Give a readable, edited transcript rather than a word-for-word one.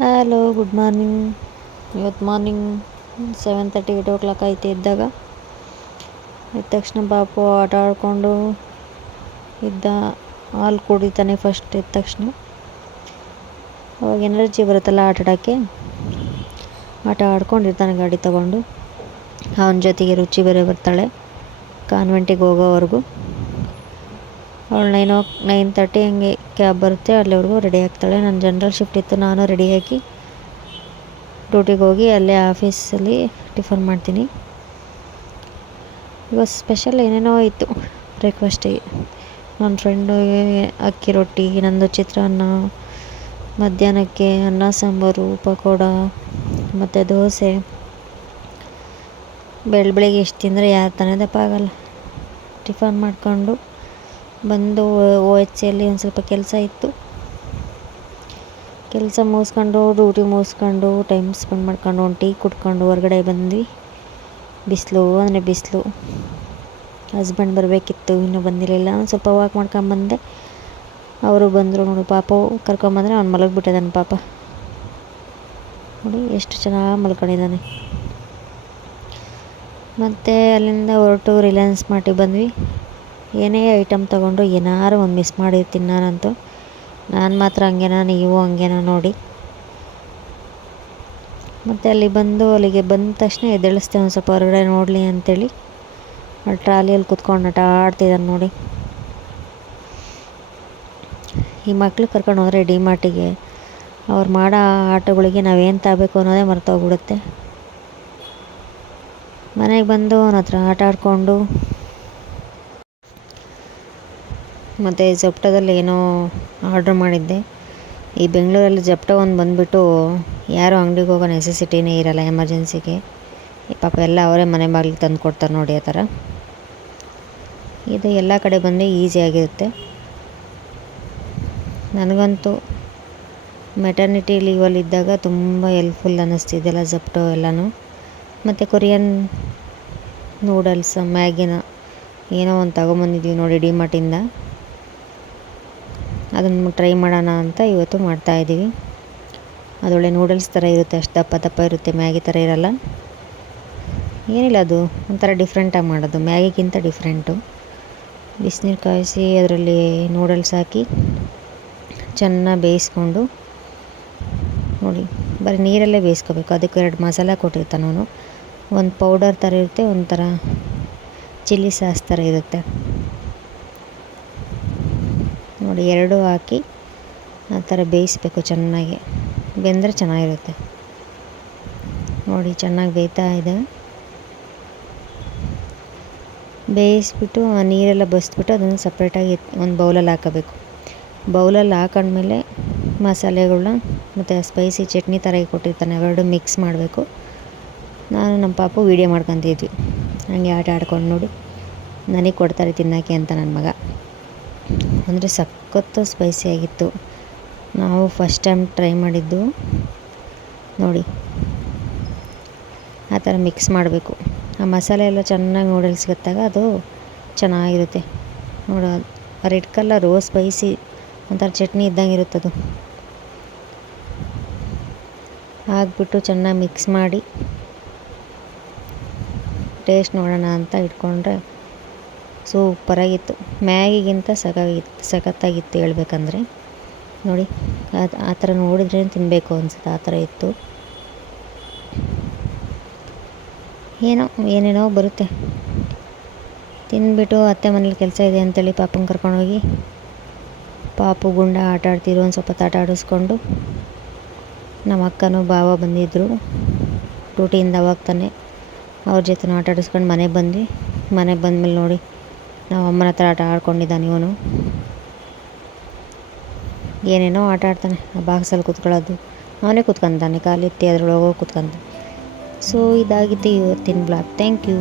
Hello, good morning. ಇವತ್ತು morning 7:30 8 o'clock ಆಯ್ತು ಎದ್ದ ತಕ್ಷಣ ಪಾಪು ಆಟ ಆಡಿಕೊಂಡು ಇದ್ದ. ಹಾಲು ಕುಡಿತಾನೆ ಫಸ್ಟ್ ಎದ್ದ ತಕ್ಷಣ. ಅವಾಗ ಎನರ್ಜಿ ಬರುತ್ತಲ್ಲ ಆಟ ಆಡೋಕ್ಕೆ. ಆಟ ಆಡ್ಕೊಂಡಿರ್ತಾನೆ ಗಾಡಿ ತಗೊಂಡು. ಅವನ ಜೊತೆಗೆ ರುಚಿ ಬೇರೆ ಬರ್ತಾಳೆ ಕಾನ್ವೆಂಟಿಗೆ ಹೋಗೋವರೆಗೂ. ಅವಳು 9:30 ಹಂಗೆ ಕ್ಯಾಬ್ ಬರುತ್ತೆ, ಅಲ್ಲಿವರೆಗೂ ರೆಡಿ ಆಗ್ತಾಳೆ. ನನ್ನ ಜನರಲ್ ಶಿಫ್ಟ್ ಇತ್ತು, ನಾನು ರೆಡಿಯಾಗಿ ಡ್ಯೂಟಿಗೆ ಹೋಗಿ ಅಲ್ಲೇ ಆಫೀಸಲ್ಲಿ ಟಿಫನ್ ಮಾಡ್ತೀನಿ. ಇವತ್ತು ಸ್ಪೆಷಲ್ ಏನೇನೋ ಇತ್ತು ಬ್ರೇಕ್ಫಾಸ್ಟಿಗೆ. ನನ್ನ ಫ್ರೆಂಡಿಗೆ ಅಕ್ಕಿ ರೊಟ್ಟಿ, ನಂದು ಚಿತ್ರಾನ್ನ, ಮಧ್ಯಾಹ್ನಕ್ಕೆ ಅನ್ನ ಸಾಂಬಾರು, ಪಕೋಡ ಮತ್ತು ದೋಸೆ. ಬೆಳಗ್ಗೆ ಎಷ್ಟು ತಿಂದರೆ ಯಾರು ತಾನೇ ದಪ್ಪ ಆಗಲ್ಲ. ಟಿಫನ್ ಮಾಡಿಕೊಂಡು ಬಂದು OHCಯಲ್ಲಿ ಒಂದು ಸ್ವಲ್ಪ ಕೆಲಸ ಇತ್ತು. ಕೆಲಸ ಮುಗಿಸ್ಕೊಂಡು ಡ್ಯೂಟಿ ಮುಗಿಸ್ಕೊಂಡು ಟೈಮ್ ಸ್ಪೆಂಡ್ ಮಾಡ್ಕೊಂಡು ಒಂದು ಟೀ ಕುಡ್ಕೊಂಡು ಹೊರಗಡೆ ಬಂದ್ವಿ. ಬಿಸಿಲು ಅಂದರೆ ಬಿಸಿಲು. ಹಸ್ಬೆಂಡ್ ಬರಬೇಕಿತ್ತು, ಇನ್ನೂ ಬಂದಿರಲಿಲ್ಲ. ಒಂದು ಸ್ವಲ್ಪ ವಾಕ್ ಮಾಡ್ಕೊಂಬಂದೆ. ಅವರು ಬಂದರು ನೋಡಿ. ಪಾಪು ಕರ್ಕೊಂಬಂದರೆ ಅವ್ನು ಮಲಗಿಬಿಟ್ಟಿದ್ದಾನೆ ಪಾಪ. ನೋಡಿ ಎಷ್ಟು ಚೆನ್ನಾಗಿ ಮಲ್ಕೊಂಡಿದ್ದಾನೆ. ಮತ್ತು ಅಲ್ಲಿಂದ ಹೊರಟು ರಿಲಯನ್ಸ್ ಮಾರ್ಟಿಗೆ ಬಂದ್ವಿ. ಏನೇ ಐಟಮ್ ತೊಗೊಂಡು ಏನಾರು ಒಂದು ಮಿಸ್ ಮಾಡಿರ್ತೀನಿ ನಾನಂತೂ. ನಾನು ಮಾತ್ರ ಹಂಗೇನಾ, ನೀವು ಹಂಗೇನಾ ನೋಡಿ. ಮತ್ತು ಅಲ್ಲಿಗೆ ಬಂದ ತಕ್ಷಣ ಎದ್ದೇಳಿಸ್ತೇವೆ ಒಂದು ಸ್ವಲ್ಪ ಹೊರಗಡೆ ನೋಡಲಿ ಅಂಥೇಳಿ. ಟ್ರಾಲಿಯಲ್ಲಿ ಕುತ್ಕೊಂಡು ಆಟ ಆಡ್ತಿದ್ದಾನೆ ನೋಡಿ. ಈ ಮಕ್ಳು ಕರ್ಕೊಂಡು ಹೋದರೆ ಡಿಮಾರ್ಟಿಗೆ ಅವ್ರು ಮಾಡೋ ಆಟಗಳಿಗೆ ನಾವೇನು ತಗೋಬೇಕು ಅನ್ನೋದೇ ಮರ್ತೋಗ್ಬಿಡುತ್ತೆ. ಮನೆಗೆ ಬಂದು ಅವನ ಹತ್ರ ಆಟ ಆಡಿಕೊಂಡು ಮತ್ತು ಜೆಪ್ಟೋದಲ್ಲಿ ಏನೋ ಆರ್ಡ್ರ್ ಮಾಡಿದ್ದೆ. ಈ ಬೆಂಗಳೂರಲ್ಲಿ ಜೆಪ್ಟೋ ಒಂದು ಬಂದುಬಿಟ್ಟು ಯಾರೂ ಅಂಗಡಿಗೆ ಹೋಗೋ ನೆಸೆಸಿಟಿನೇ ಇರಲ್ಲ ಎಮರ್ಜೆನ್ಸಿಗೆ. ಪಾಪ ಎಲ್ಲ ಅವರೇ ಮನೆ ಬಾಗಿಲಿಗೆ ತಂದು ಕೊಡ್ತಾರೆ ನೋಡಿ. ಆ ಥರ ಇದು ಎಲ್ಲ ಕಡೆ ಬಂದರೆ ಈಸಿಯಾಗಿರುತ್ತೆ. ನನಗಂತೂ ಮೆಟರ್ನಿಟಿ ಲೀವಲ್ಲಿದ್ದಾಗ ತುಂಬ ಹೆಲ್ಪ್ಫುಲ್ ಅನ್ನಿಸ್ತಿದ್ದೆಲ್ಲ ಜೆಪ್ಟೋ ಎಲ್ಲನೂ. ಮತ್ತು ಕೊರಿಯನ್ ನೂಡಲ್ಸ್, ಮ್ಯಾಗಿನ ಏನೋ ಒಂದು ತೊಗೊಂಬಂದಿದ್ವಿ ನೋಡಿ ಡಿಮಾರ್ಟಿಂದ. ಅದನ್ನು ಟ್ರೈ ಮಾಡೋಣ ಅಂತ ಇವತ್ತು ಮಾಡ್ತಾಯಿದ್ದೀವಿ. ಅದೊಳ್ಳೆ ನೂಡಲ್ಸ್ ಥರ ಇರುತ್ತೆ, ಅಷ್ಟು ದಪ್ಪ ದಪ್ಪ ಇರುತ್ತೆ, ಮ್ಯಾಗಿ ಥರ ಇರಲ್ಲ. ಏನಿಲ್ಲ, ಅದು ಒಂಥರ ಡಿಫ್ರೆಂಟಾಗಿ ಮಾಡೋದು, ಮ್ಯಾಗಿಗಿಂತ ಡಿಫ್ರೆಂಟು. ಬಿಸಿನೀರು ಕಾಯಿಸಿ ಅದರಲ್ಲಿ ನೂಡಲ್ಸ್ ಹಾಕಿ ಚೆನ್ನಾಗಿ ಬೇಯಿಸ್ಕೊಂಡು ನೋಡಿ. ಬರೀ ನೀರಲ್ಲೇ ಬೇಯಿಸ್ಕೋಬೇಕು. ಅದಕ್ಕೆ 2 ಮಸಾಲ ಕೊಟ್ಟಿರ್ತಾನೆ ಅವನು. ಒಂದು ಪೌಡರ್ ಥರ ಇರುತ್ತೆ, ಒಂಥರ ಚಿಲ್ಲಿ ಸಾಸ್ ಥರ ಇರುತ್ತೆ ನೋಡಿ. 2 ಹಾಕಿ ಆ ಥರ ಬೇಯಿಸ್ಬೇಕು ಚೆನ್ನಾಗಿ. ಬೆಂದರೆ ಚೆನ್ನಾಗಿರುತ್ತೆ ನೋಡಿ. ಚೆನ್ನಾಗಿ ಬೇಯ್ತಾ ಇದೆ. ಬೇಯಿಸ್ಬಿಟ್ಟು ಆ ನೀರೆಲ್ಲ ಬಸಿದ್ಬಿಟ್ಟು ಅದನ್ನು ಸಪ್ರೇಟಾಗಿ ಒಂದು ಬೌಲಲ್ಲಿ ಹಾಕೋಬೇಕು. ಬೌಲಲ್ಲಿ ಹಾಕೊಂಡ್ಮೇಲೆ ಮಸಾಲೆಗಳನ್ನ ಮತ್ತು ಸ್ಪೈಸಿ ಚಟ್ನಿ ಥರ ಕೊಟ್ಟಿರ್ತಾನೆ, ಅವೆರಡು ಮಿಕ್ಸ್ ಮಾಡಬೇಕು. ನಾನು ನಮ್ಮ ಪಾಪು ವೀಡಿಯೋ ಮಾಡ್ಕೊತಿದ್ವಿ, ಹಂಗೆ ಆಟ ಆಡ್ಕೊಂಡು ನೋಡಿ. ನನಗೆ ಕೊಡ್ತಾರೆ ತಿನ್ನೋಕ್ಕೆ ಅಂತ ನನ್ನ ಮಗ. ಅಂದರೆ ಸಖತ್ತು ಸ್ಪೈಸಿಯಾಗಿತ್ತು. ನಾವು ಫಸ್ಟ್ ಟೈಮ್ ಟ್ರೈ ಮಾಡಿದ್ದು ನೋಡಿ. ಆ ಥರ ಮಿಕ್ಸ್ ಮಾಡಬೇಕು. ಆ ಮಸಾಲೆ ಎಲ್ಲ ಚೆನ್ನಾಗಿ ನೂಡಲ್ಸ್ಗೆ ಹತ್ತಾಗ ಅದು ಚೆನ್ನಾಗಿರುತ್ತೆ ನೋಡು. ರೆಡ್ ಕಲರು ಸ್ಪೈಸಿ ಒಂಥರ ಚಟ್ನಿ ಇದ್ದಂಗೆ ಇರುತ್ತದು. ಹಾಕ್ಬಿಟ್ಟು ಚೆನ್ನಾಗಿ ಮಿಕ್ಸ್ ಮಾಡಿ ಟೇಸ್ಟ್ ನೋಡೋಣ ಅಂತ ಇಟ್ಕೊಂಡ್ರೆ ಸೂಪರಾಗಿತ್ತು. ಮ್ಯಾಗಿಗಿಂತ ಸಖತ್ತಾಗಿತ್ತು ಹೇಳ್ಬೇಕಂದ್ರೆ ನೋಡಿ. ಆ ಥರ ನೋಡಿದ್ರೇ ತಿನ್ನಬೇಕು ಅನಿಸುತ್ತೆ, ಆ ಥರ ಇತ್ತು. ಏನೇನೋ ಬರುತ್ತೆ. ತಿಂದ್ಬಿಟ್ಟು ಅತ್ತೆ ಮನೇಲಿ ಕೆಲಸ ಇದೆ ಅಂತೇಳಿ ಪಾಪನ ಕರ್ಕೊಂಡೋಗಿ ಪಾಪು ಗುಂಡ ಆಟ ಆಡ್ತಿದ್ರು. ಒಂದು ಸ್ವಲ್ಪ ಆಟ ಆಡಿಸ್ಕೊಂಡು ನಮ್ಮ ಅಕ್ಕನೂ ಭಾವ ಬಂದಿದ್ದರು ಡ್ಯೂಟಿಯಿಂದ ಅವಾಗ ತಾನೆ. ಅವ್ರ ಜೊತೆ ಆಟ ಆಡಿಸ್ಕೊಂಡು ಮನೆಗೆ ಬಂದ್ವಿ. ಮನೆಗೆ ಬಂದಮೇಲೆ ನೋಡಿ ನಾವು ಅಮ್ಮನ ಹತ್ರ ಆಟ ಆಡ್ಕೊಂಡಿದ್ದಾನೆ ಇವನು. ಏನೇನೋ ಆಟ ಆಡ್ತಾನೆ. ಆ ಬಾಕ್ಸಲ್ಲಿ ಕೂತ್ಕೊಳ್ಳೋದು ಅವನೇ ಕೂತ್ಕೊತಾನೆ, ಕಾಲೆತ್ತಿ ಅದ್ರೊಳಗೆ ಹೋಗಿ ಕೂತ್ಕೊತಾನೆ. ಸೊ ಇದಾಗಿತ್ತು ಇವತ್ತಿನ ಬ್ಲಾಗ್. Thank you.